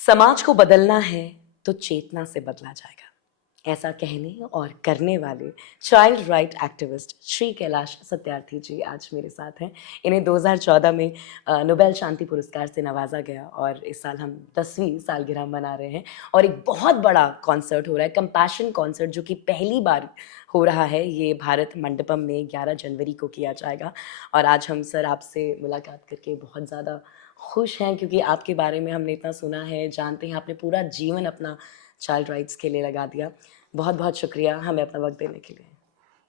समाज को बदलना है तो चेतना से बदला जाएगा, ऐसा कहने और करने वाले child right activist Shri Kailash Satyarthi ji आज मेरे साथ हैं। इन्हें 2014 में नोबेल शांति पुरस्कार से नवाजा गया और इस साल हम 10वीं सालगिरह मना रहे हैं और एक बहुत बड़ा कॉन्सर्ट हो रहा है, कंपैशन कॉन्सर्ट, जो कि पहली बार हो रहा है। ये भारत मंडपम में 11 जनवरी को किया जाएगा और आज हम सर आपसे मुलाकात करके बहुत ज़्यादा खुश हैं, क्योंकि आपके बारे में हमने इतना सुना है, जानते हैं, आपने पूरा जीवन अपना चाइल्ड राइट्स के लिए लगा दिया। बहुत बहुत शुक्रिया हमें अपना वक्त देने के लिए।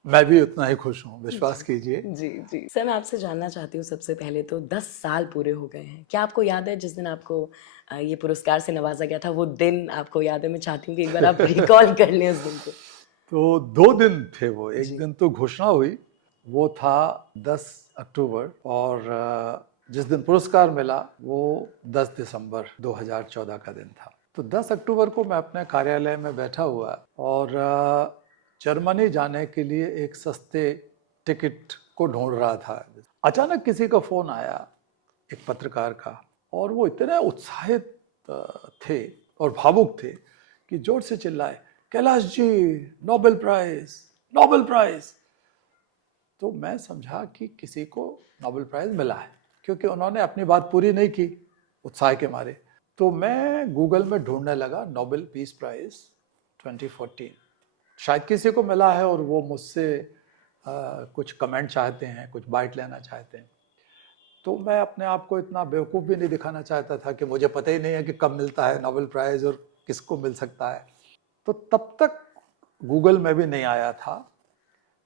मैं भी उतना ही खुश हूँ, विश्वास कीजिए। जी जी सर, मैं आपसे जानना चाहती हूँ, सबसे पहले तो 10 साल पूरे हो गए हैं। क्या आपको याद है जिस दिन आपको ये पुरस्कार से नवाजा गया था, वो दिन आपको याद है? मैं चाहती हूँ कि एक बार आप रिकॉल कर लें उस दिन को। तो 2 दिन थे वो। एक जी। दिन तो घोषणा हुई, वो था 10 अक्टूबर, और जिस दिन पुरस्कार मिला वो 10 दिसंबर 2014 का दिन था। तो 10 अक्टूबर को मैं अपने कार्यालय में बैठा हुआ और जर्मनी जाने के लिए एक सस्ते टिकट को ढूंढ रहा था। अचानक किसी का फ़ोन आया, एक पत्रकार का, और वो इतने उत्साहित थे और भावुक थे कि जोर से चिल्लाए, Kailash ji, Nobel prize, Nobel prize. तो मैं समझा कि किसी को नोबेल प्राइज मिला है, क्योंकि उन्होंने अपनी बात पूरी नहीं की उत्साह के मारे। तो मैं गूगल में ढूंढने लगा नोबेल पीस प्राइज 2014, शायद किसी को मिला है और वो मुझसे कुछ कमेंट चाहते हैं, कुछ बाइट लेना चाहते हैं। तो मैं अपने आप को इतना बेवकूफ़ भी नहीं दिखाना चाहता था कि मुझे पता ही नहीं है कि कब मिलता है नोबेल प्राइज़ और किसको मिल सकता है। तो तब तक गूगल में भी नहीं आया था,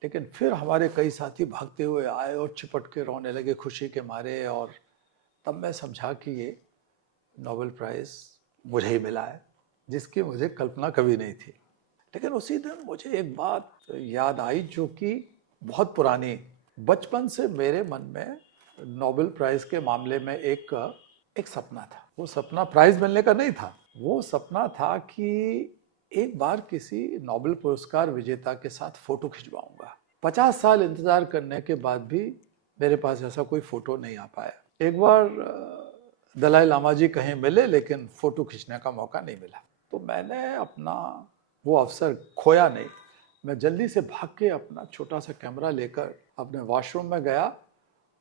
लेकिन फिर हमारे कई साथी भागते हुए आए और चिपट के रोने लगे खुशी के मारे, और तब मैं समझा कि ये नोबेल प्राइज़ मुझे ही मिला है, जिसकी मुझे कल्पना कभी नहीं थी। लेकिन उसी दिन मुझे एक बात याद आई जो कि बहुत पुरानी, बचपन से मेरे मन में नोबेल प्राइज़ के मामले में एक सपना था। वो सपना प्राइज़ मिलने का नहीं था, वो सपना था कि एक बार किसी नोबेल पुरस्कार विजेता के साथ फ़ोटो खिंचवाऊंगा। 50 साल इंतज़ार करने के बाद भी मेरे पास ऐसा कोई फ़ोटो नहीं आ पाया। एक बार दलाई लामा जी कहीं मिले, लेकिन फ़ोटो खींचने का मौका नहीं मिला। तो मैंने अपना वो अवसर खोया नहीं। मैं जल्दी से भाग के अपना छोटा सा कैमरा लेकर अपने वॉशरूम में गया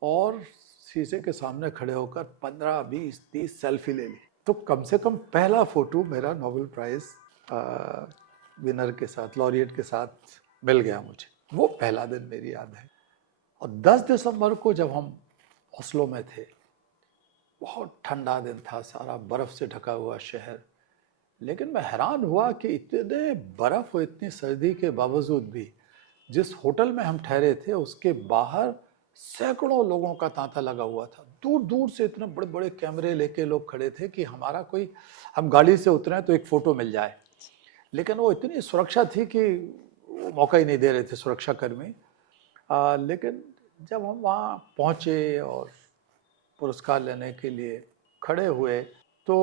और शीशे के सामने खड़े होकर 15, 20, 30 सेल्फी ले ली। तो कम से कम पहला फोटो मेरा नोबेल प्राइज़ विनर के साथ, लॉरिएट के साथ मिल गया मुझे। वो पहला दिन मेरी याद है। और 10 दिसंबर को जब हम ओस्लो में थे, बहुत ठंडा दिन था, सारा बर्फ़ से ढका हुआ शहर, लेकिन मैं हैरान हुआ कि इतने बर्फ़ और इतनी सर्दी के बावजूद भी जिस होटल में हम ठहरे थे उसके बाहर सैकड़ों लोगों का तांता लगा हुआ था। दूर दूर से इतने बड़े बड़े कैमरे लेके लोग खड़े थे कि हमारा कोई, हम गाड़ी से उतरे तो एक फ़ोटो मिल जाए। लेकिन वो इतनी सुरक्षा थी कि वो मौका ही नहीं दे रहे थे सुरक्षाकर्मी। लेकिन जब हम वहाँ पहुँचे और पुरस्कार लेने के लिए खड़े हुए, तो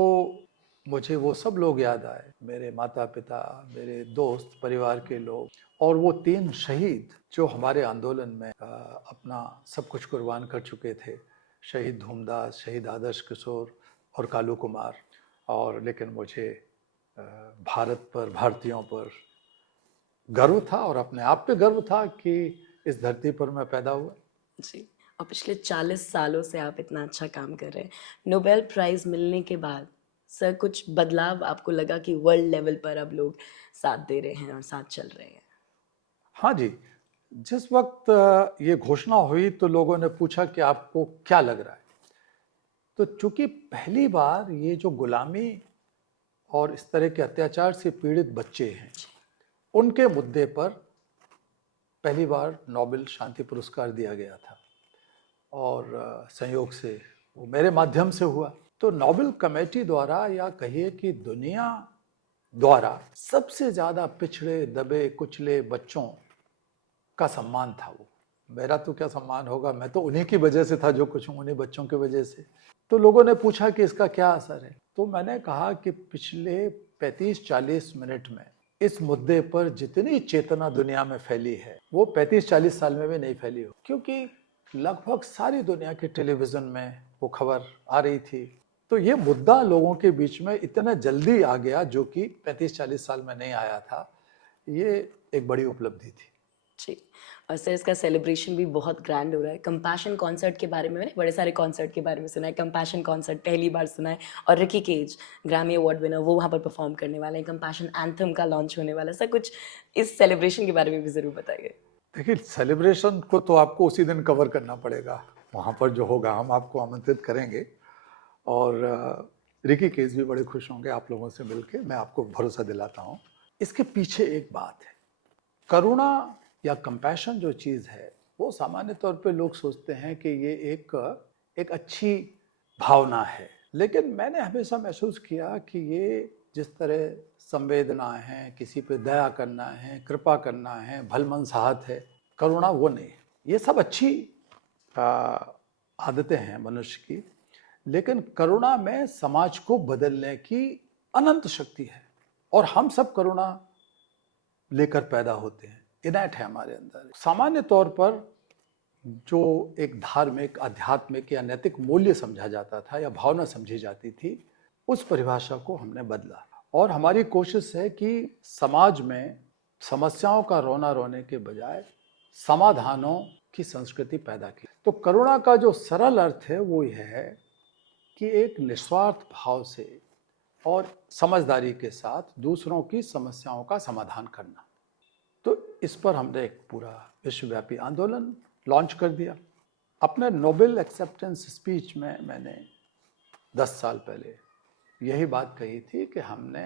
मुझे वो सब लोग याद आए, मेरे माता पिता, मेरे दोस्त, परिवार के लोग, और वो 3 शहीद जो हमारे आंदोलन में अपना सब कुछ कुर्बान कर चुके थे, शहीद धूमदास, शहीद आदर्श किशोर और कालू कुमार। और लेकिन मुझे भारत पर, भारतीयों पर गर्व था और अपने आप पे गर्व था कि इस धरती पर मैं पैदा हुआ। जी। और पिछले 40 सालों से आप इतना अच्छा काम कर रहे हैं। नोबेल प्राइज़ मिलने के बाद सर कुछ बदलाव आपको लगा कि वर्ल्ड लेवल पर अब लोग साथ दे रहे हैं और साथ चल रहे हैं? हाँ जी, जिस वक्त ये घोषणा हुई तो लोगों ने पूछा कि आपको क्या लग रहा है। तो चूंकि पहली बार ये जो गुलामी और इस तरह के अत्याचार से पीड़ित बच्चे हैं, उनके मुद्दे पर पहली बार नोबेल शांति पुरस्कार दिया गया था, और संयोग से वो मेरे माध्यम से हुआ। तो नोबेल कमेटी द्वारा, या कहिए कि दुनिया द्वारा, सबसे ज़्यादा पिछड़े, दबे कुचले बच्चों का सम्मान था वो। मेरा तो क्या सम्मान होगा, मैं तो उन्हीं की वजह से था जो कुछ हूँ, उन्हीं बच्चों की वजह से। तो लोगों ने पूछा कि इसका क्या असर है, तो मैंने कहा कि पिछले 35-40 मिनट में इस मुद्दे पर जितनी चेतना दुनिया में फैली है वो 35-40 साल में भी नहीं फैली हो, क्योंकि लगभग सारी दुनिया के टेलीविज़न में वो खबर आ रही थी, तो ये मुद्दा लोगों के बीच में इतना जल्दी आ गया, जो कि 35-40 साल में नहीं आया था। ये एक बड़ी उपलब्धि थी। जी। और सर इसका सेलिब्रेशन भी बहुत ग्रैंड हो रहा है। कंपैशन कॉन्सर्ट के बारे में मैंने बड़े सारे कॉन्सर्ट के बारे में सुना है। कंपैशन कॉन्सर्ट पहली बार सुना है, और Ricky Kej Grammy award winner, वो वहाँ पर परफॉर्म करने वाले हैं। कंपैशन एंथम का लॉन्च होने वाला है। सर कुछ इस सेलिब्रेशन के बारे में भी ज़रूर बताइए। देखिए, सेलिब्रेशन को तो आपको उसी दिन कवर करना पड़ेगा। वहाँ पर जो होगा हम आपको आमंत्रित करेंगे, और रिकी केस भी बड़े खुश होंगे आप लोगों से मिलके, मैं आपको भरोसा दिलाता हूँ। इसके पीछे एक बात है, करुणा या कंपैशन जो चीज़ है, वो सामान्य तौर पे लोग सोचते हैं कि ये एक अच्छी भावना है, लेकिन मैंने हमेशा महसूस किया कि ये जिस तरह संवेदनाएं हैं, किसी पे दया करना है, कृपा करना है, भलमनसाहत है, करुणा वो नहीं है। ये सब अच्छी आदतें हैं मनुष्य की, लेकिन करुणा में समाज को बदलने की अनंत शक्ति है, और हम सब करुणा लेकर पैदा होते हैं, इनैट है हमारे अंदर। सामान्य तौर पर जो एक धार्मिक, आध्यात्मिक या नैतिक मूल्य समझा जाता था या भावना समझी जाती थी, उस परिभाषा को हमने बदला, और हमारी कोशिश है कि समाज में समस्याओं का रोना रोने के बजाय समाधानों की संस्कृति पैदा की। तो करुणा का जो सरल अर्थ है वो यह है कि एक निस्वार्थ भाव से और समझदारी के साथ दूसरों की समस्याओं का समाधान करना। तो इस पर हमने एक पूरा विश्वव्यापी आंदोलन लॉन्च कर दिया। अपने नोबेल एक्सेप्टेंस स्पीच में मैंने 10 साल पहले यही बात कही थी कि हमने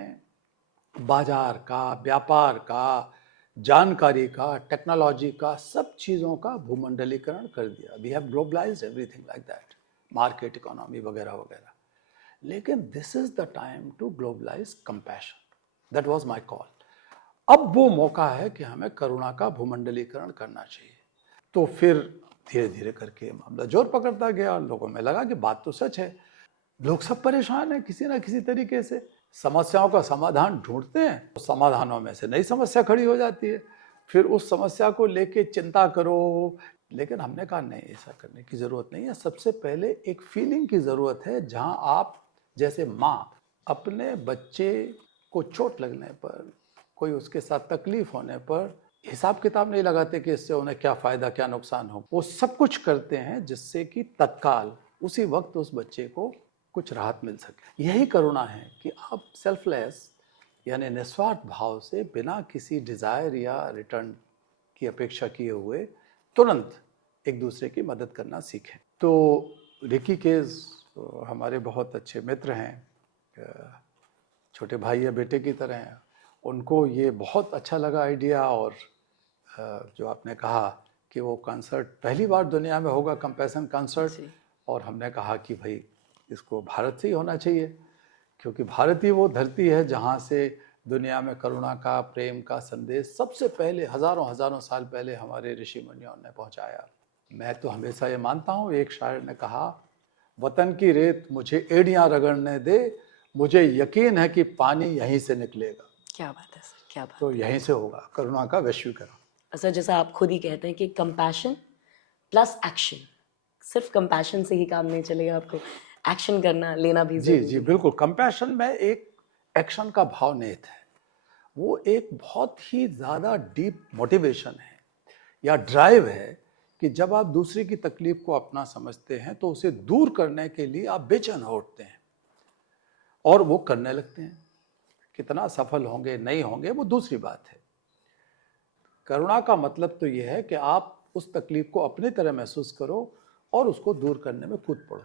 बाजार का, व्यापार का, जानकारी का, टेक्नोलॉजी का, सब चीज़ों का भूमंडलीकरण कर दिया। We have globalised everything like that, market economy वगैरह वगैरह। लेकिन this is the time to globalise compassion, that was my call. अब वो मौका है कि हमें करुणा का भूमंडलीकरण करना चाहिए। तो फिर धीरे धीरे करके मामला जोर पकड़ता गया, लोगों में लगा कि बात तो सच है, लोग सब परेशान हैं किसी ना किसी तरीके से, समस्याओं का समाधान ढूंढते हैं, तो समाधानों में से नई समस्या खड़ी हो जाती है, फिर उस समस्या को लेके चिंता करो। लेकिन हमने कहा नहीं, ऐसा करने की ज़रूरत नहीं है। सबसे पहले एक फीलिंग की ज़रूरत है, जहां आप जैसे माँ अपने बच्चे को चोट लगने पर, कोई उसके साथ तकलीफ होने पर हिसाब किताब नहीं लगाते कि इससे उन्हें क्या फ़ायदा क्या नुकसान हो, वो सब कुछ करते हैं जिससे कि तत्काल उसी वक्त उस बच्चे को कुछ राहत मिल सके। यही करुणा है कि आप सेल्फलेस यानी निस्वार्थ भाव से, बिना किसी डिज़ायर या रिटर्न की अपेक्षा किए हुए, तुरंत एक दूसरे की मदद करना सीखें। तो रिकी केज हमारे बहुत अच्छे मित्र हैं, छोटे भाई या बेटे की तरह हैं। उनको ये बहुत अच्छा लगा आइडिया, और जो आपने कहा कि वो कॉन्सर्ट पहली बार दुनिया में होगा, कंपैशन कॉन्सर्ट, और हमने कहा कि भाई इसको भारत से ही होना चाहिए, क्योंकि भारत ही वो धरती है जहाँ से दुनिया में करुणा का, प्रेम का संदेश सबसे पहले हजारों हजारों साल पहले हमारे ऋषि मुनियों ने पहुँचाया। मैं तो हमेशा ये मानता हूँ, एक शायर ने कहा, वतन की रेत मुझे एड़ियाँ रगड़ने दे, मुझे यकीन है कि पानी यहीं से निकलेगा। क्या बात है सर, क्या बात। तो यहीं से होगा करुणा का वैश्वीकरण। सर जैसा आप खुद ही कहते हैं कि कंपैशन प्लस एक्शन, सिर्फ कंपैशन से ही काम नहीं चलेगा, आपको एक्शन करना, लेना भी जी जरूरी जी है। बिल्कुल। कंपैशन में एक एक्शन का भाव निहित है, वो एक बहुत ही ज़्यादा डीप मोटिवेशन है या ड्राइव है कि जब आप दूसरे की तकलीफ को अपना समझते हैं तो उसे दूर करने के लिए आप बेचैन हो उठते हैं और वो करने लगते हैं। कितना सफल होंगे नहीं होंगे वो दूसरी बात है। करुणा का मतलब तो ये है कि आप उस तकलीफ को अपनी तरह महसूस करो और उसको दूर करने में कूद पड़ो।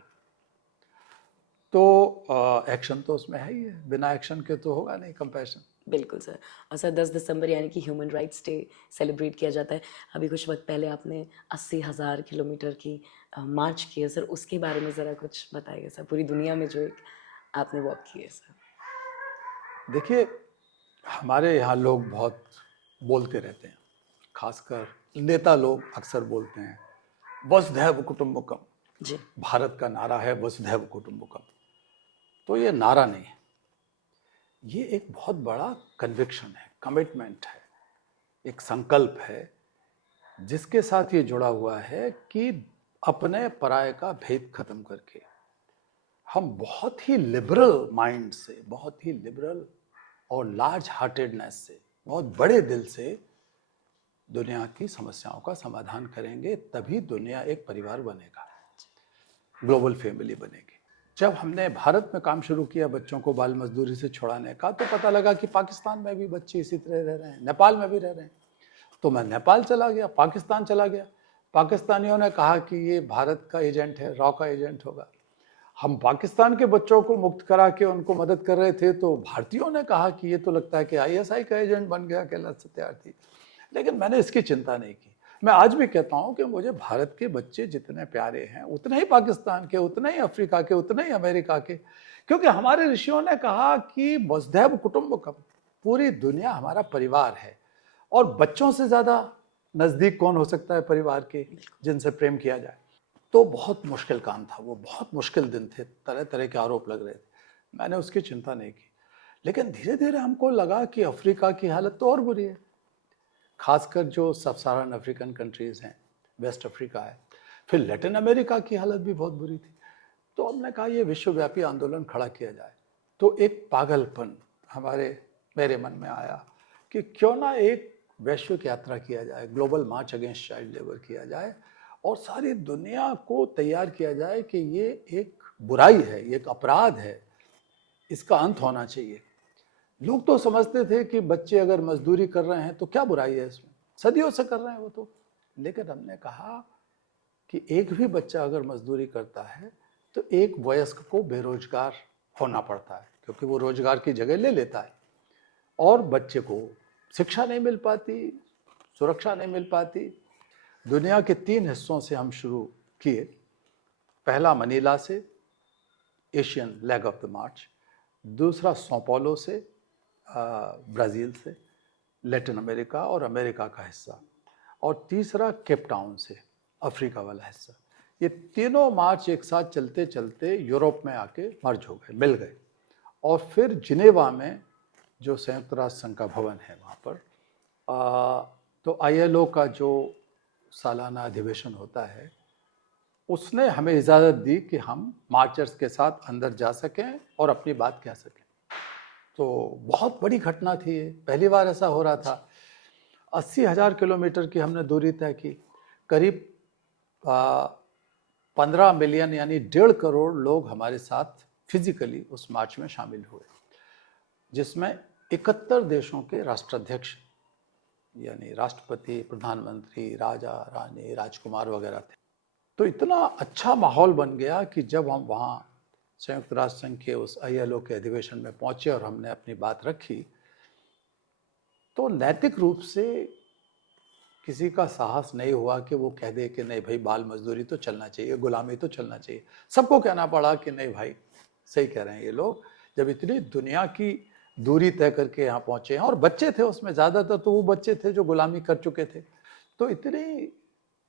तो एक्शन तो उसमें है ही है, बिना एक्शन के तो होगा नहीं कंपैशन। बिल्कुल सर। और सर 10 दिसंबर यानी कि ह्यूमन राइट्स डे सेलिब्रेट किया जाता है। अभी कुछ वक्त पहले आपने 80,000 किलोमीटर की मार्च की है सर, उसके बारे में ज़रा कुछ बताइए सर, पूरी दुनिया में जो एक आपने वॉक की है सर। देखिए, हमारे यहाँ लोग बहुत बोलते रहते हैं, खासकर नेता लोग अक्सर बोलते हैं वसुधैव कुटुंबकम। जी। भारत का नारा है वसुधैव कुटुंबकम। तो ये नारा नहीं है, ये एक बहुत बड़ा कन्विक्शन है, कमिटमेंट है, एक संकल्प है, जिसके साथ ये जुड़ा हुआ है कि अपने पराये का भेद खत्म करके हम बहुत ही लिबरल माइंड से, बहुत ही लिबरल और लार्ज हार्टेडनेस से, बहुत बड़े दिल से दुनिया की समस्याओं का समाधान करेंगे, तभी दुनिया एक परिवार बनेगा, ग्लोबल फैमिली बनेगी। जब हमने भारत में काम शुरू किया बच्चों को बाल मजदूरी से छुड़ाने का, तो पता लगा कि पाकिस्तान में भी बच्चे इसी तरह रह रहे हैं, नेपाल में भी रह रहे हैं। तो मैं नेपाल चला गया, पाकिस्तान चला गया। पाकिस्तानियों ने कहा कि ये भारत का एजेंट है, रॉ का एजेंट होगा। हम पाकिस्तान के बच्चों को मुक्त करा के उनको मदद कर रहे थे, तो भारतीयों ने कहा कि ये तो लगता है कि आईएसआई का एजेंट बन गया कैलाश सत्यार्थी। लेकिन मैंने इसकी चिंता नहीं की। मैं आज भी कहता हूं कि मुझे भारत के बच्चे जितने प्यारे हैं, उतने ही पाकिस्तान के, उतने ही अफ्रीका के, उतने ही अमेरिका के, क्योंकि हमारे ऋषियों ने कहा कि वसुधैव कुटुंबकम, पूरी दुनिया हमारा परिवार है। और बच्चों से ज्यादा नजदीक कौन हो सकता है परिवार के, जिनसे प्रेम किया जाए। तो बहुत मुश्किल काम था वो, बहुत मुश्किल दिन थे, तरह तरह के आरोप लग रहे थे। मैंने उसकी चिंता नहीं की। लेकिन धीरे धीरे हमको लगा कि अफ्रीका की हालत तो और बुरी है, खासकर जो सब साहारन अफ्रीकन कंट्रीज़ हैं, वेस्ट अफ्रीका है, फिर लैटिन अमेरिका की हालत भी बहुत बुरी थी। तो हमने कहा ये विश्वव्यापी आंदोलन खड़ा किया जाए। तो एक पागलपन मेरे मन में आया कि क्यों ना एक वैश्विक यात्रा किया जाए, ग्लोबल मार्च अगेंस्ट चाइल्ड लेबर किया जाए, और सारी दुनिया को तैयार किया जाए कि ये एक बुराई है, ये एक अपराध है, इसका अंत होना चाहिए। लोग तो समझते थे कि बच्चे अगर मजदूरी कर रहे हैं तो क्या बुराई है इसमें, सदियों से कर रहे हैं वो तो। लेकिन हमने कहा कि एक भी बच्चा अगर मजदूरी करता है तो एक वयस्क को बेरोजगार होना पड़ता है, क्योंकि वो रोजगार की जगह ले लेता है, और बच्चे को शिक्षा नहीं मिल पाती, सुरक्षा नहीं मिल पाती। दुनिया के 3 हिस्सों से हम शुरू किए। पहला मनीला से, एशियन लेग ऑफ द मार्च, दूसरा सौ पौलो से, ब्राज़ील से, लैटिन अमेरिका और अमेरिका का हिस्सा, और तीसरा केप टाउन से, अफ्रीका वाला हिस्सा। ये तीनों मार्च एक साथ चलते चलते यूरोप में आके मर्ज हो गए, मिल गए। और फिर जिनेवा में जो संयुक्त राष्ट्र संघ का भवन है वहाँ पर, तो ILO का जो सालाना अधिवेशन होता है, उसने हमें इजाज़त दी कि हम मार्चर्स के साथ अंदर जा सकें और अपनी बात कह सकें। तो बहुत बड़ी घटना थी ये, पहली बार ऐसा हो रहा था। 80,000 किलोमीटर की हमने दूरी तय की। करीब 15 मिलियन यानी 1.5 करोड़ लोग हमारे साथ फिजिकली उस मार्च में शामिल हुए, जिसमें 71 देशों के राष्ट्राध्यक्ष यानी राष्ट्रपति, प्रधानमंत्री, राजा, रानी, राजकुमार वगैरह थे। तो इतना अच्छा माहौल बन गया कि जब हम वहाँ संयुक्त राष्ट्र संघ के उस ILO के अधिवेशन में पहुंचे और हमने अपनी बात रखी, तो नैतिक रूप से किसी का साहस नहीं हुआ कि वो कह दे कि नहीं भाई बाल मजदूरी तो चलना चाहिए, गुलामी तो चलना चाहिए। सबको कहना पड़ा कि नहीं भाई सही कह रहे हैं ये लोग, जब इतनी दुनिया की दूरी तय करके यहाँ पहुंचे हैं, और बच्चे थे उसमें, ज़्यादातर तो वो बच्चे थे जो गुलामी कर चुके थे। तो इतनी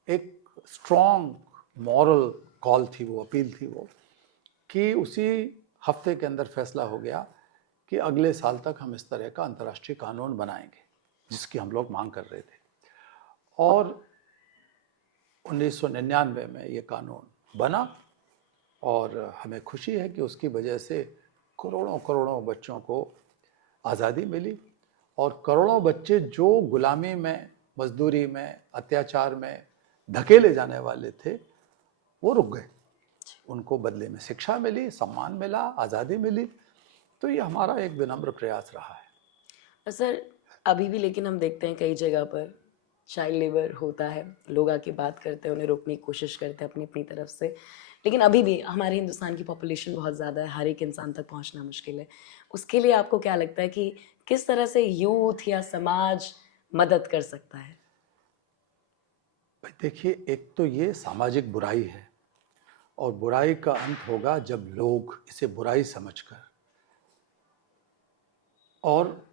एक स्ट्रॉन्ग मॉरल कॉल थी वो, अपील थी वो, कि उसी हफ्ते के अंदर फैसला हो गया कि अगले साल तक हम इस तरह का अंतर्राष्ट्रीय कानून बनाएंगे, जिसकी हम लोग मांग कर रहे थे। और 1999 में ये कानून बना, और हमें खुशी है कि उसकी वजह से करोड़ों करोड़ों बच्चों को आज़ादी मिली, और करोड़ों बच्चे जो गुलामी में, मजदूरी में, अत्याचार में धकेले जाने वाले थे, वो रुक गए। उनको बदले में शिक्षा मिली, सम्मान मिला, आज़ादी मिली। तो ये हमारा एक विनम्र प्रयास रहा है। सर अभी भी लेकिन हम देखते हैं कई जगह पर चाइल्ड लेबर होता है, लोग आके बात करते हैं, उन्हें रोकने की कोशिश करते हैं अपनी अपनी तरफ से, लेकिन अभी भी हमारे हिंदुस्तान की पॉपुलेशन बहुत ज़्यादा है, हर एक इंसान तक पहुंचना मुश्किल है। उसके लिए आपको क्या लगता है कि किस तरह से यूथ या समाज मदद कर सकता है? भाई देखिए, एक तो ये सामाजिक बुराई है, और बुराई का अंत होगा जब लोग इसे बुराई समझकर और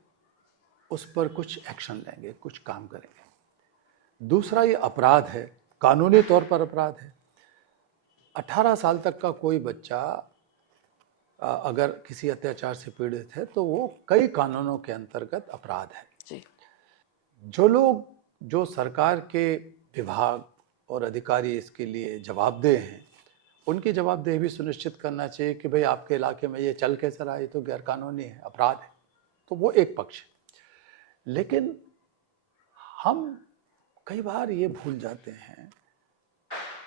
उस पर कुछ एक्शन लेंगे, कुछ काम करेंगे। दूसरा, ये अपराध है, कानूनी तौर पर अपराध है। 18 साल तक का कोई बच्चा अगर किसी अत्याचार से पीड़ित है तो वो कई कानूनों के अंतर्गत अपराध है जी। जो लोग, जो सरकार के विभाग और अधिकारी इसके लिए जवाबदेह हैं, उनकी जवाबदेही भी सुनिश्चित करना चाहिए कि भाई आपके इलाके में ये चल कैसे रहा है, ये तो गैरकानूनी है, अपराध है। तो वो एक पक्ष है। लेकिन हम कई बार ये भूल जाते हैं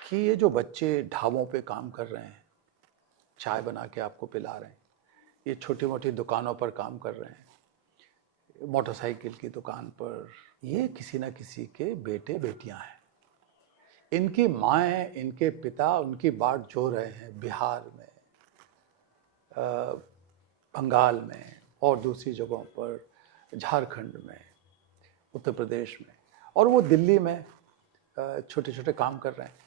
कि ये जो बच्चे ढाबों पे काम कर रहे हैं, चाय बना के आपको पिला रहे हैं, ये छोटी मोटी दुकानों पर काम कर रहे हैं, मोटरसाइकिल की दुकान पर, ये किसी न किसी के बेटे बेटियां हैं। इनकी माएँ, इनके पिता उनकी बाट जो रहे हैं बिहार में, बंगाल में और दूसरी जगहों पर, झारखंड में, उत्तर प्रदेश में, और वो दिल्ली में छोटे छोटे काम कर रहे हैं।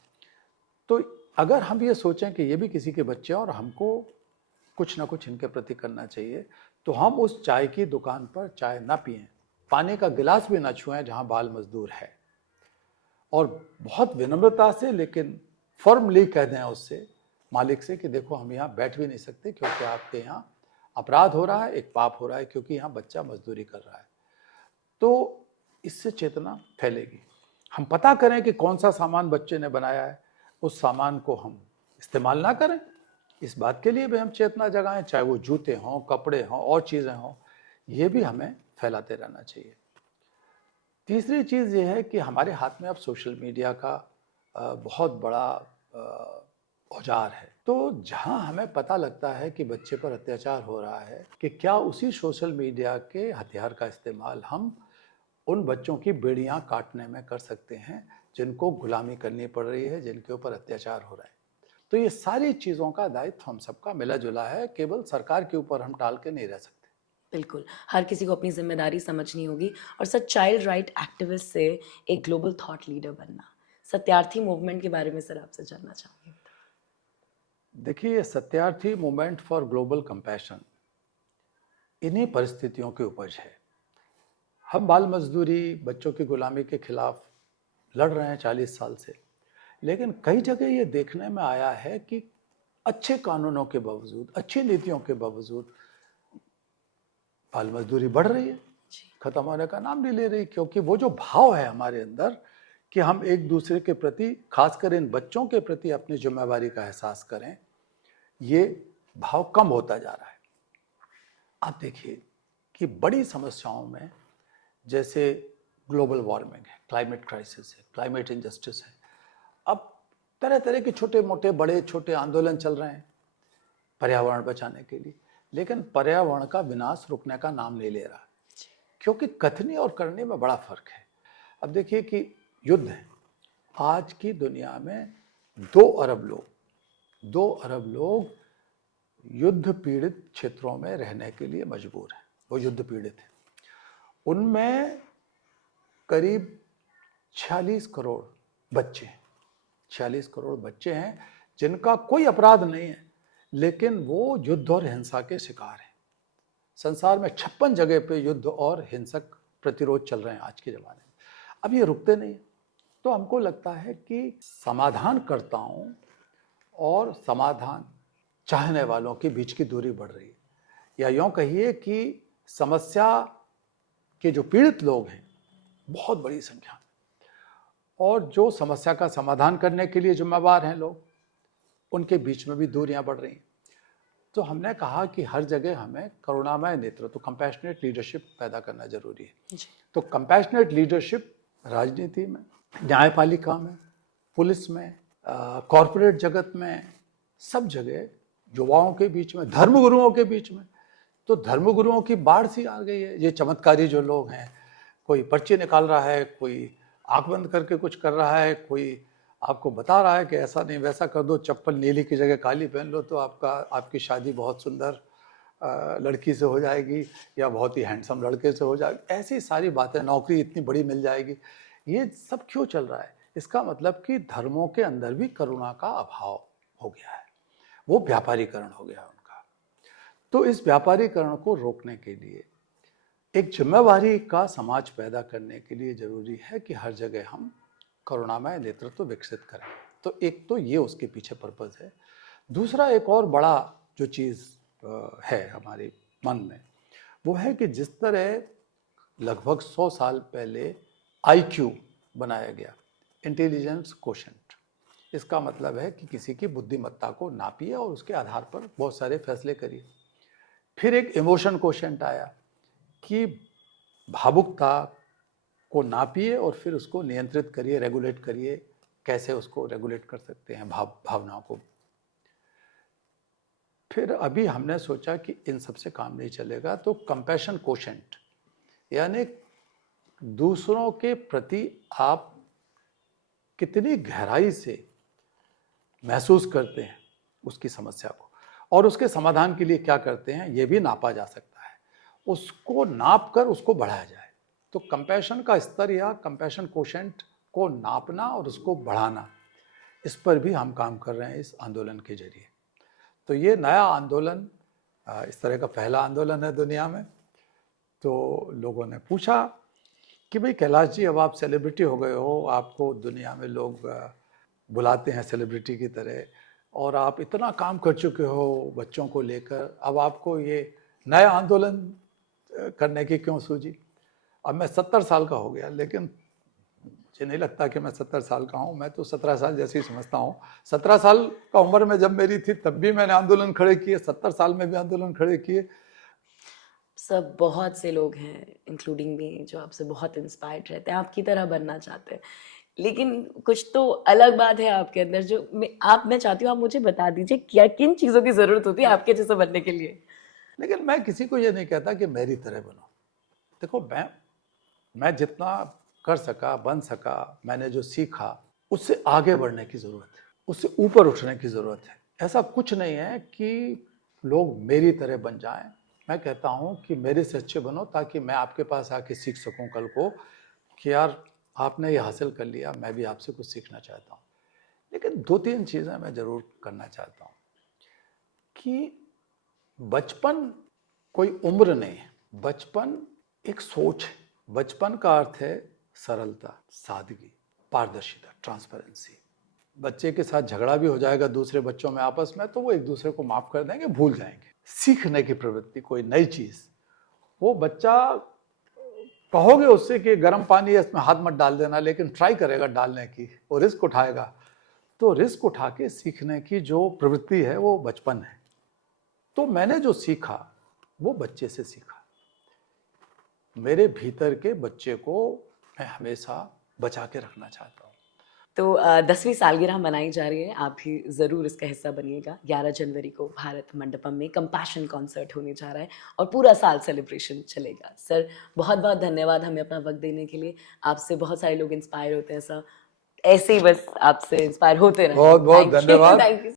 तो अगर हम ये सोचें कि ये भी किसी के बच्चे हैं और हमको कुछ ना कुछ इनके प्रति करना चाहिए, तो हम उस चाय की दुकान पर चाय ना पिएं, पानी का गिलास भी ना छुएं जहां बाल मजदूर है, और बहुत विनम्रता से लेकिन फर्मली कह दें उससे, मालिक से, कि देखो हम यहाँ बैठ भी नहीं सकते क्योंकि आपके यहाँ अपराध हो रहा है, एक पाप हो रहा है, क्योंकि यहाँ बच्चा मजदूरी कर रहा है। तो इससे चेतना फैलेगी। हम पता करें कि कौन सा सामान बच्चे ने बनाया है, उस सामान को हम इस्तेमाल ना करें, इस बात के लिए भी हम चेतना जगाएं, चाहे वो जूते हों, कपड़े हों और चीज़ें हों, ये भी हमें फैलाते रहना चाहिए। तीसरी चीज़ ये है कि हमारे हाथ में अब सोशल मीडिया का बहुत बड़ा औजार है। तो जहां हमें पता लगता है कि बच्चे पर अत्याचार हो रहा है, कि क्या उसी सोशल मीडिया के हथियार का इस्तेमाल हम उन बच्चों की बेड़ियां काटने में कर सकते हैं जिनको गुलामी करनी पड़ रही है, जिनके ऊपर अत्याचार हो रहा है। तो ये सारी चीज़ों का दायित्व हम सबका मिला जुला है, केवल सरकार के ऊपर हम टाल के नहीं रह सकते। बिल्कुल, हर किसी को अपनी ज़िम्मेदारी समझनी होगी और सर चाइल्ड राइट एक्टिविस्ट से एक ग्लोबल थॉट लीडर बनना। सत्यार्थी मूवमेंट के बारे में सर आपसे जानना चाहूँगी। देखिए, Satyarthi movement for global compassion इन्हीं परिस्थितियों की उपज है। हम बाल मजदूरी, बच्चों की गुलामी के खिलाफ लड़ रहे हैं 40 साल से, लेकिन कई जगह ये देखने में आया है कि अच्छे कानूनों के बावजूद, अच्छी नीतियों के बावजूद बाल मजदूरी बढ़ रही है, खत्म होने का नाम नहीं ले रही। क्योंकि वो जो भाव है हमारे अंदर कि हम एक दूसरे के प्रति, खासकर इन बच्चों के प्रति अपनी जिम्मेवारी का एहसास करें, ये भाव कम होता जा रहा है। आप देखिए कि बड़ी समस्याओं में, जैसे ग्लोबल वार्मिंग है, क्लाइमेट क्राइसिस है, क्लाइमेट इनजस्टिस है, अब तरह तरह के छोटे मोटे, बड़े छोटे आंदोलन चल रहे हैं पर्यावरण बचाने के लिए, लेकिन पर्यावरण का विनाश रुकने का नाम नहीं ले रहा, क्योंकि कथनी और करने में बड़ा फर्क है। अब देखिए कि युद्ध है, आज की दुनिया में 2 अरब लोग युद्ध पीड़ित क्षेत्रों में रहने के लिए मजबूर हैं, वो युद्ध पीड़ित है। उनमें करीब 46 करोड़ बच्चे हैं, 46 करोड़ बच्चे हैं जिनका कोई अपराध नहीं है, लेकिन वो युद्ध और हिंसा के शिकार हैं। संसार में 56 जगह पे युद्ध और हिंसक प्रतिरोध चल रहे हैं आज के ज़माने में। अब ये रुकते नहीं। तो हमको लगता है कि समाधानकर्ताओं और समाधान चाहने वालों के बीच की दूरी बढ़ रही है, या यूँ कहिए कि समस्या के जो पीड़ित लोग हैं बहुत बड़ी संख्या में, और जो समस्या का समाधान करने के लिए जिम्मेवार हैं लोग, उनके बीच में भी दूरियां बढ़ रही हैं। तो हमने कहा कि हर जगह हमें करुणामय नेतृत्व, कंपैशनेट लीडरशिप पैदा करना जरूरी है। तो कंपैशनेट लीडरशिप राजनीति में, न्यायपालिका में, पुलिस में, कॉरपोरेट जगत में, सब जगह, युवाओं के बीच में, धर्मगुरुओं के बीच में। तो धर्मगुरुओं की बाढ़ सी आ गई है। ये चमत्कारी जो लोग हैं, कोई पर्ची निकाल रहा है, कोई आंख बंद करके कुछ कर रहा है, कोई आपको बता रहा है कि ऐसा नहीं वैसा कर दो, चप्पल नीली की जगह काली पहन लो तो आपकी शादी बहुत सुंदर लड़की से हो जाएगी, या बहुत ही हैंडसम लड़के से हो जाएगी, ऐसी सारी बातें, नौकरी इतनी बड़ी मिल जाएगी। ये सब क्यों चल रहा है? इसका मतलब कि धर्मों के अंदर भी करुणा का अभाव हो गया है, वो व्यापारीकरण हो गया उनका। तो इस व्यापारीकरण को रोकने के लिए, एक जिम्मेवारी का समाज पैदा करने के लिए जरूरी है कि हर जगह हम करुणामय नेतृत्व विकसित करें। तो एक तो ये उसके पीछे पर्पज है। दूसरा, एक और बड़ा जो चीज़ है हमारे मन में, वो है कि जिस तरह लगभग 100 साल पहले IQ बनाया गया, इंटेलिजेंस कोशेंट, इसका मतलब है कि किसी की बुद्धिमत्ता को नापिए और उसके आधार पर बहुत सारे फैसले करिए। फिर एक इमोशन कोशेंट आया कि भावुकता को नापिए और फिर उसको नियंत्रित करिए, रेगुलेट करिए। कैसे उसको रेगुलेट कर सकते हैं भावनाओं को। फिर अभी हमने सोचा कि इन सब से काम नहीं चलेगा, तो कंपैशन कोशेंट, यानी दूसरों के प्रति आप कितनी गहराई से महसूस करते हैं उसकी समस्या को, और उसके समाधान के लिए क्या करते हैं, ये भी नापा जा सकता है। उसको नाप कर उसको बढ़ाया जाए। तो कंपैशन का स्तर या कंपैशन कोशेंट को नापना और उसको बढ़ाना, इस पर भी हम काम कर रहे हैं इस आंदोलन के जरिए। तो ये नया आंदोलन, इस तरह का पहला आंदोलन है दुनिया में। तो लोगों ने पूछा कि भाई कैलाश जी, अब आप सेलिब्रिटी हो गए हो, आपको दुनिया में लोग बुलाते हैं सेलिब्रिटी की तरह, और आप इतना काम कर चुके हो बच्चों को लेकर, अब आपको ये नया आंदोलन करने की क्यों सूझी? अब मैं 70 साल का हो गया, लेकिन मुझे नहीं लगता कि मैं 70 साल का हूँ। मैं तो 17 साल जैसे ही समझता हूँ। 17 साल का उम्र में जब मेरी थी तब भी मैंने आंदोलन खड़े किए, 70 साल में भी आंदोलन खड़े किए। सब बहुत से लोग हैं इंक्लूडिंग मी जो आपसे बहुत इंस्पायर्ड रहते हैं, आपकी तरह बनना चाहते हैं, लेकिन कुछ तो अलग बात है आपके अंदर जो मैं चाहती हूँ आप मुझे बता दीजिए क्या किन चीज़ों की ज़रूरत होती है आपके जैसे बनने के लिए। लेकिन मैं किसी को ये नहीं कहता कि मेरी तरह बनो। देखो, मैं जितना कर सका, बन सका, मैंने जो सीखा, उससे आगे बढ़ने की ज़रूरत है, उससे ऊपर उठने की ज़रूरत है। ऐसा कुछ नहीं है कि लोग मेरी तरह बन जाएं। मैं कहता हूं कि मेरे से अच्छे बनो, ताकि मैं आपके पास आके सीख सकूं कल को कि यार आपने ये हासिल कर लिया, मैं भी आपसे कुछ सीखना चाहता हूं। लेकिन 2-3 चीज़ें मैं ज़रूर करना चाहता हूं कि बचपन कोई उम्र नहीं है, बचपन एक सोच है। बचपन का अर्थ है सरलता, सादगी, पारदर्शिता, ट्रांसपेरेंसी। बच्चे के साथ झगड़ा भी हो जाएगा दूसरे बच्चों में आपस में, तो वो एक दूसरे को माफ कर देंगे, भूल जाएंगे। सीखने की प्रवृत्ति, कोई नई चीज़, वो बच्चा कहोगे उससे कि गर्म पानी है इसमें हाथ मत डाल देना, लेकिन ट्राई करेगा डालने की, वो रिस्क उठाएगा। तो रिस्क उठा के सीखने की जो प्रवृत्ति है वो बचपन है। तो मैंने जो सीखा वो बच्चे से सीखा। मेरे भीतर के बच्चे को मैं हमेशा बचा के रखना चाहता हूँ। तो 10वीं सालगिरह मनाई जा रही है, आप भी ज़रूर इसका हिस्सा बनिएगा। 11 जनवरी को भारत मंडपम में कंपैशन कॉन्सर्ट होने जा रहा है और पूरा साल सेलिब्रेशन चलेगा। सर बहुत बहुत धन्यवाद हमें अपना वक्त देने के लिए। आपसे बहुत सारे लोग इंस्पायर होते हैं सर, ऐसे ही बस आपसे इंस्पायर होते रहें। बहुत बहुत धन्यवाद। Thank you.